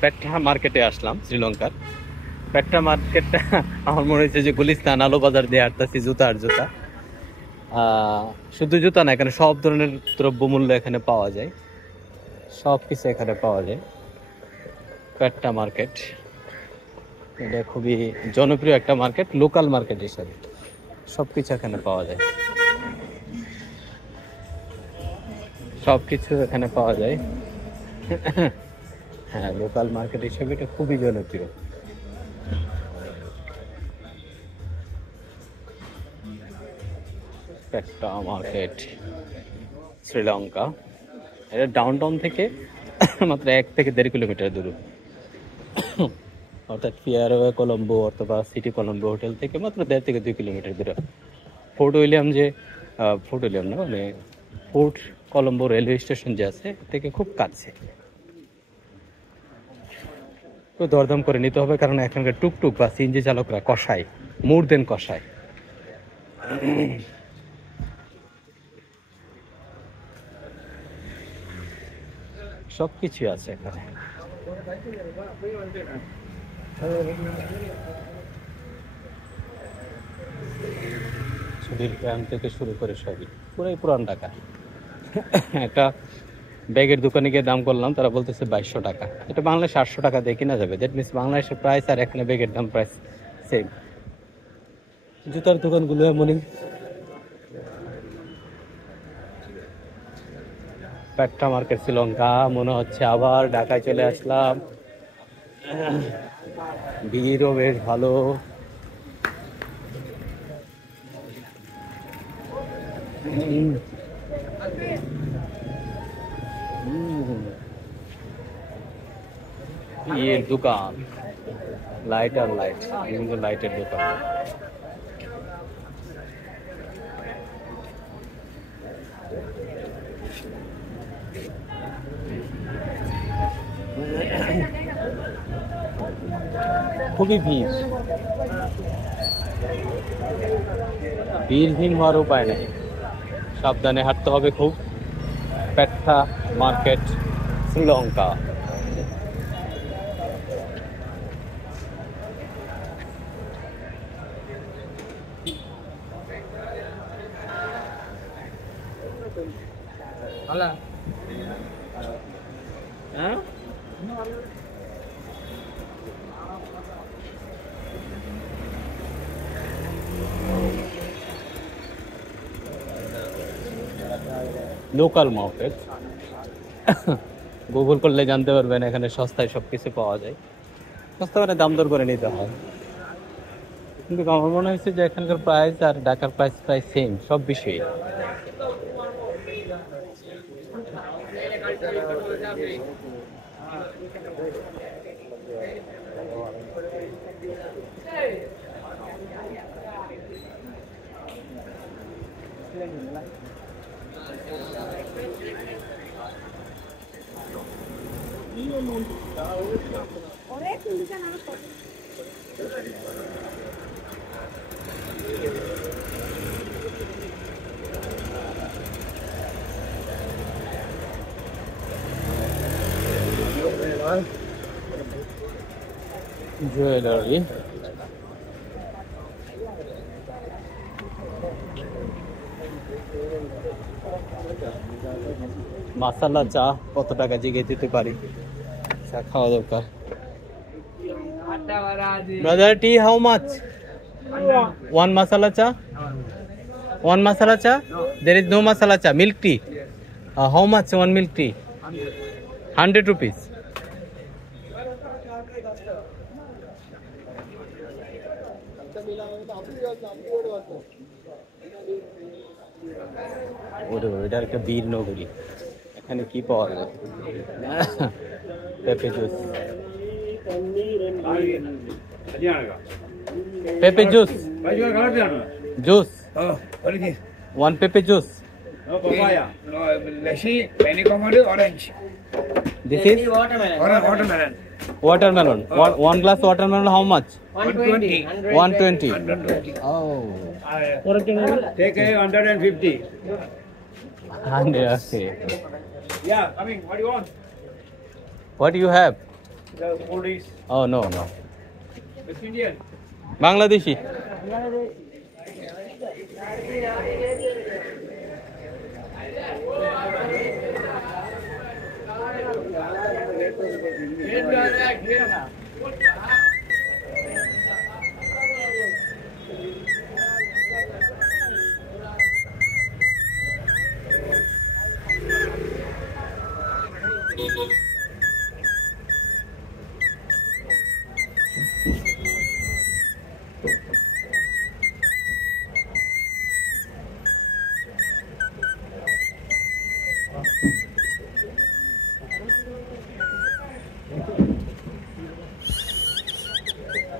Petra মার্কেটে আসলাম, শ্রীলঙ্কার Petra মার্কেটটা আমার মনে হচ্ছে যে গুলিস্তান আলো বাজার দিয়ে হাঁটতেছি, জুতা আর জুতা। শুধু জুতা না, এখানে সব ধরনের দ্রব্যমূল্য এখানে পাওয়া যায়, সব কিছু এখানে পাওয়া যায়। পেট্রা মার্কেট এটা খুবই জনপ্রিয় একটা মার্কেট, লোকাল মার্কেট হিসাবে সবকিছু এখানে পাওয়া যায়, সবকিছু এখানে পাওয়া যায়। হ্যাঁ, লোকাল মার্কেট হিসেবে এটা খুবই জনপ্রিয়। পেট্রা মার্কেট শ্রীলঙ্কা, এটা ডাউনটাউন থেকে মাত্র 1 থেকে 1.5 কিলোমিটার দূর, অর্থাৎ ফিয়ারওয়ে কলম্বো অথবা সিটি কলম্বো হোটেল থেকে মাত্র 1.5 থেকে 2 কিলোমিটার দূরে। ফোর্ট উইলিয়াম না, মানে ফোর্ট কলম্বো রেলওয়ে স্টেশন যে আছে থেকে খুব কাছে। তো দরদাম করে নিতে হবে, কারণ এখানকার টুকটুক বা সিএনজি চালকরা কষায়, মোর দেন কষায়। সবকিছু আছে এখানে। ছুটির প্যান্ট থেকে শুরু করে সবই পুরাই পুরান টাকা। একটা ব্যাগের দোকানে গিয়ে দাম করলাম, তারা বলতেছে 2200 টাকা। এটা বাংলাদেশে 800 টাকা দিয়ে কিনা যাবে। দ্যাট মিনস বাংলাদেশের প্রাইস আর এখানে ব্যাগের দাম প্রাইস সেম। জুতার দোকানগুলো এমনই। পেট্রা মার্কেট শ্রীলঙ্কা, মনে হচ্ছে আবার ঢাকায় চলে আসলাম। ভিড়ও বেশ ভালো। ইয়ের দোকান, লাইট আর লাইট, বিভিন্ন লাইটের দোকান। খুবই ভিড়, ভিড় হওয়ার উপায় নেই, সাবধানে হাঁটতে হবে খুব। Petra market Sri Lanka. হ্যাঁ, লোকাল মার্কেট। গুগল করলে জানতে পারবেন এখানে সস্তায় সবকিছু পাওয়া যায়। সস্তা মানে দাম দর করে নিতে হয়, কিন্তু আমার মনে হচ্ছে যে এখানকার প্রাইস আর ঢাকার প্রাইস প্রায় সেম সব বিষয়ে। জুয়েলারি, মাসালা চা কত টাকা জিগে দিতে পারি, চা খাওয়া দরকার। Brother, T how much? One masala cha? One masala cha? There is no masala cha. Milk tea. How much one milk tea? 100 rupees. এটা একটা বীর নগরী, এখানে কি পাওয়া যায়? পেঁপে জুস, পেঁপে juice, juice, one pepe juice. No papaya. No lassi, pomegranate, orange. This is Watermelon. watermelon. One glass watermelon, how much? 120. 120. 120. Oh. Take a 150. 100. Okay. Yeah, coming. What do you want? What do you have? oldies. Oh no no. West Indian. Bangladeshi.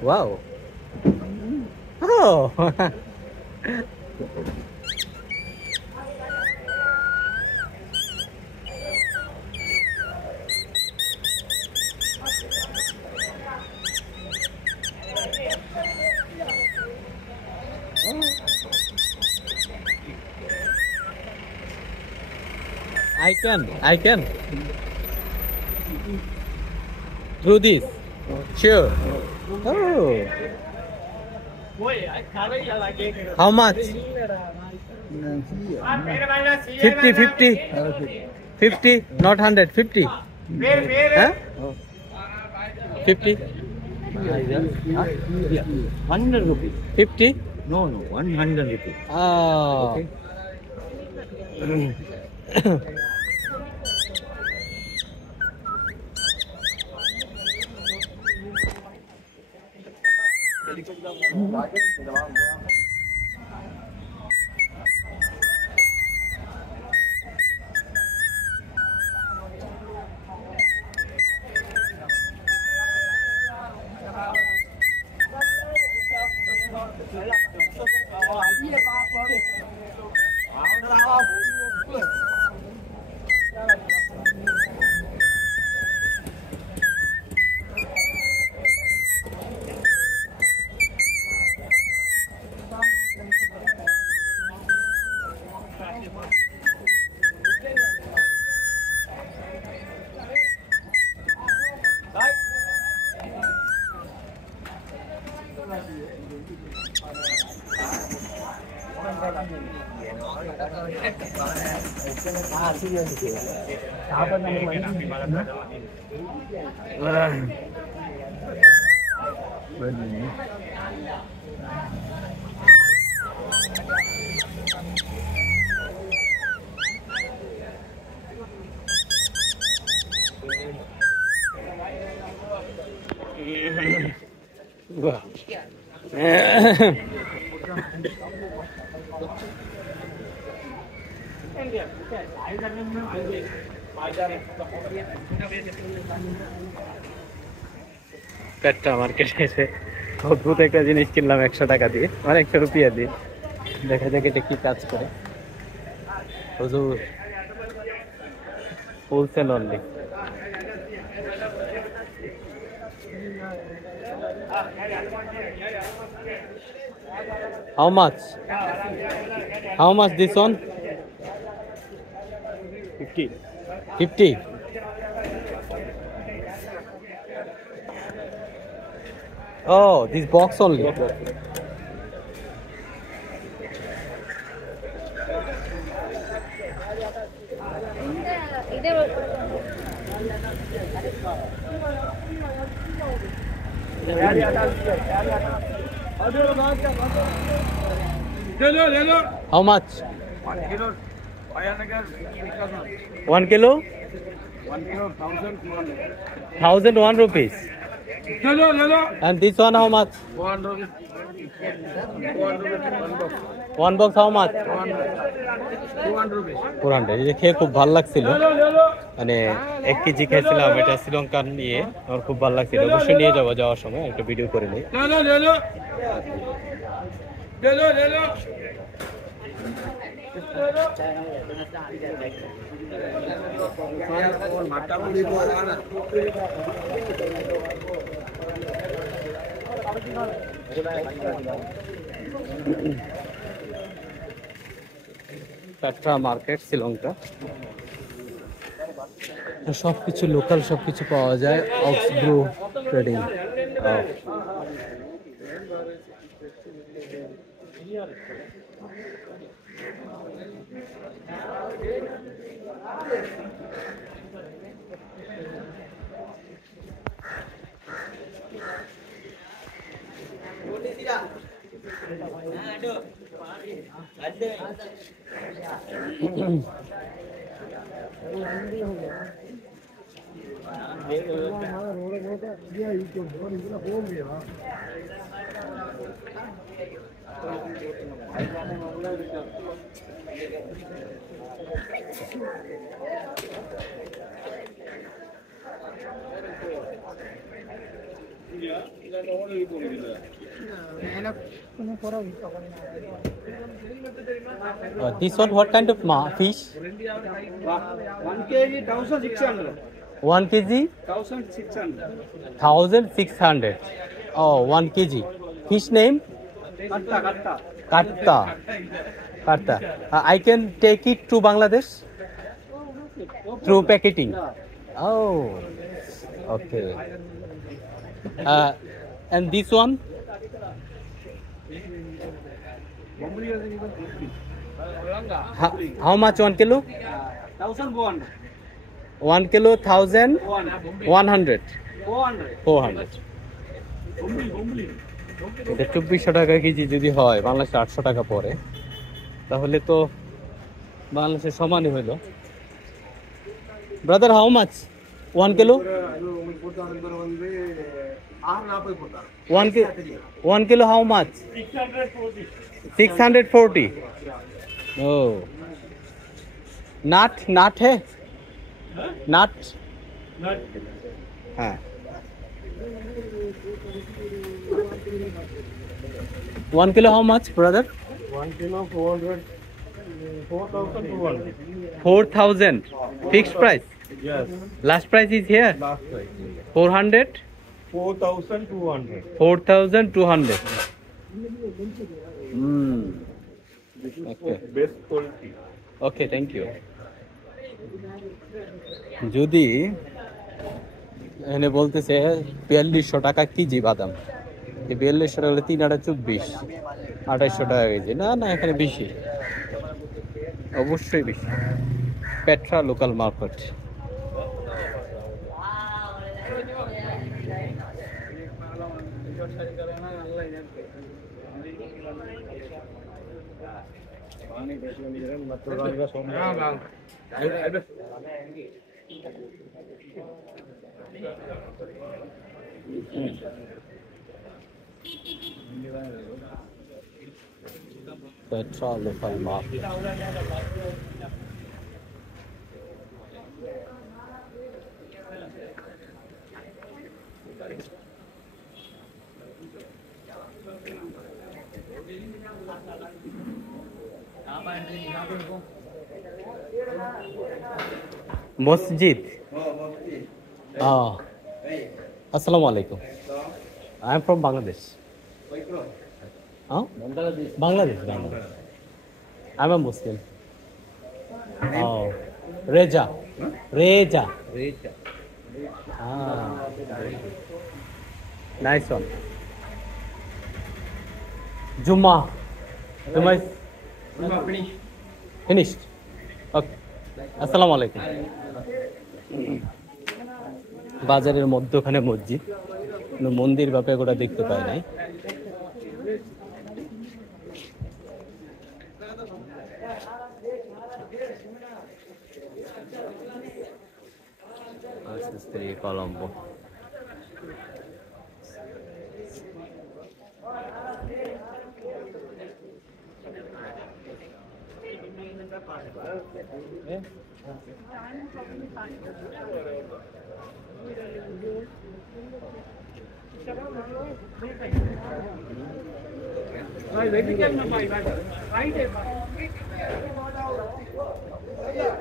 Wow. Oh. I can. Through this. Sure. Oh. How much? 50, 50. 50, not 100, 50. Huh? 50? 100 rupees. 50? No, 100 rupees. Oh. Wow. পেটটা মার্কেটে এসে অদ্ভুত একটা জিনিস কিনলাম 100 টাকা দিয়ে, মানে 100 রুপিয়া দিয়ে। দেখা যাক এটা কি কাজ করে। হুজুর wholesale only. How much? How much this one? 50. 50. Oh, this box only. ले लो How much? 1 kilo 1 kilo? 1 kilo 1200 1,001 rupees. ले लो And this one how much? 100 rupees 1 box One box how much? 200 rupees 400. এই যে খেয়ে খুব ভালো লাগছিল, ले लो মানে 1 কেজি খেয়েছিলাম এটা শ্রীলঙ্কার নিয়ে, আমার খুব ভালো লাগছিল। অবশ্যই নিয়ে যাবো, যাওয়ার সময় একটা ভিডিও করে নিই। ले लो পেট্রা মার্কেট শ্রীলঙ্কা। সবকিছু লোকাল সবকিছু পাওয়া যায় অক্সব্রু trading. This one, what kind of fish? 1 kg 1600. 1 kg 1600. 1600. Oh, 1 kg. Fish name? Katta. Katta. Katta. I can take it to Bangladesh through packaging. Oh, okay. And this one? How much 1 kilo? 1100. 1 kilo 1100. 400. এটা 2400 টাকা KG যদি হয় বাংলাদেশে 800 টাকা পড়ে তাহলে তো বাংলাদেশের সমানই হইলো। Brother how much 1 kilo? 1 kilo how much? 640. Oh, nut है nut हाँ 1 kilo how much brother? 1 kilo 400, 4,200. 4,000 fixed price. Yes, Last price is here last price. 400. 4,200. 4,200. Okay. Best quality. Okay, thank you. যদি এখানে বলতেছে 4200 টাকা কেজি বাদাম, এই 4200 টাকা হলে 3 আটা 24, 2800 টাকা কেজি। না না, এখানে বেশি, অবশ্যই বেশি। Petra local market. Petra local market. Masjid. Assalamu alaikum. I am from Bangladesh. Bangladesh. I'm a Muslim. Oh, Reja. Nice one. Juma is finished. Okay. Assalamu alaikum. বাজারের মধ্যখানে মসজিদ, মন্দির ব্যাপারে ওটা দেখতে পাই নাই। কলম্বো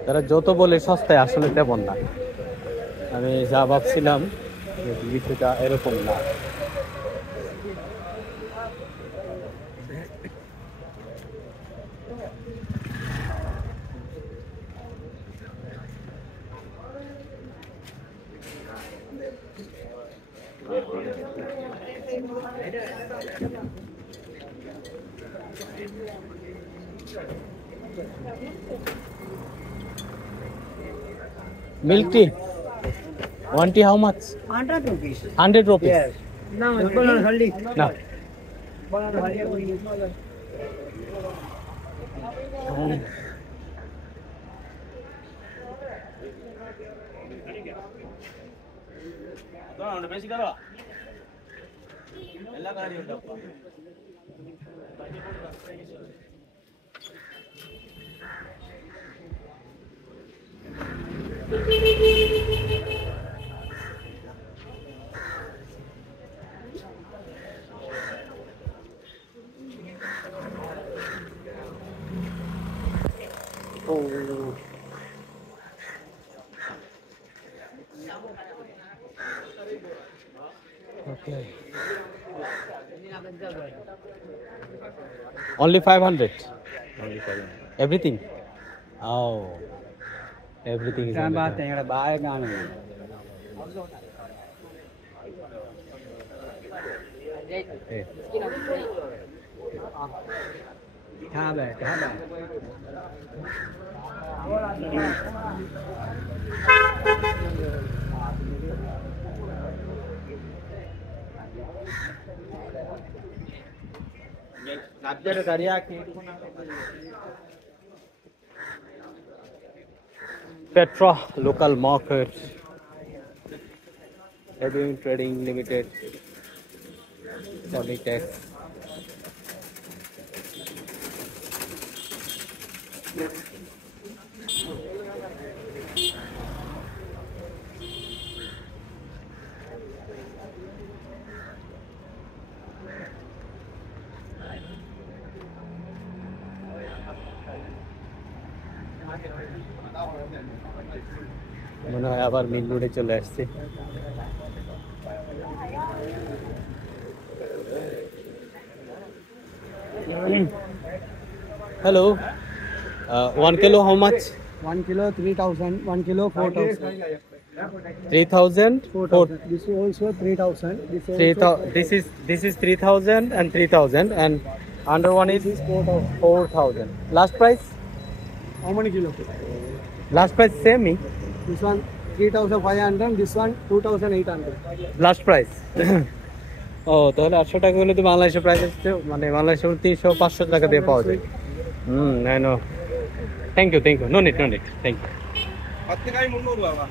তারা যত বলে সস্তায়, আসলে তেমন না। আমি যা ভাবছিলাম বিষয়টা এরকম না। Milk tea. One tea how much? 100 rupees. 100 rupees. Yes. No, it's not only. No. Okay. Only 500. Everything. Oh. Everything is. क्या only बात है यार बाहर गाने में Hey. हाँ भाई Petra local market. Heavy Trading Limited. Polytech. মনে হয় আবার মেইন রোডে চলে আসছে hello 1 kilo how much 1 kilo 3,000 1 kilo 4,000 3000 4,000 this is also 3,000 this is also this is 3000 and 3000 and under one is 4000 last price how many kilo last price same me this one 3,500 this one 2,800 last price ও তাহলে 800 টাকা হলে তো বাংলাদেশের price আসছে মানে বাংলাদেশে 300 500 টাকা দিয়ে পাওয়া যায় I know thank you no need thank you ಹತ್ತಿಕಾಯಿ 300 ಬಾಬಾ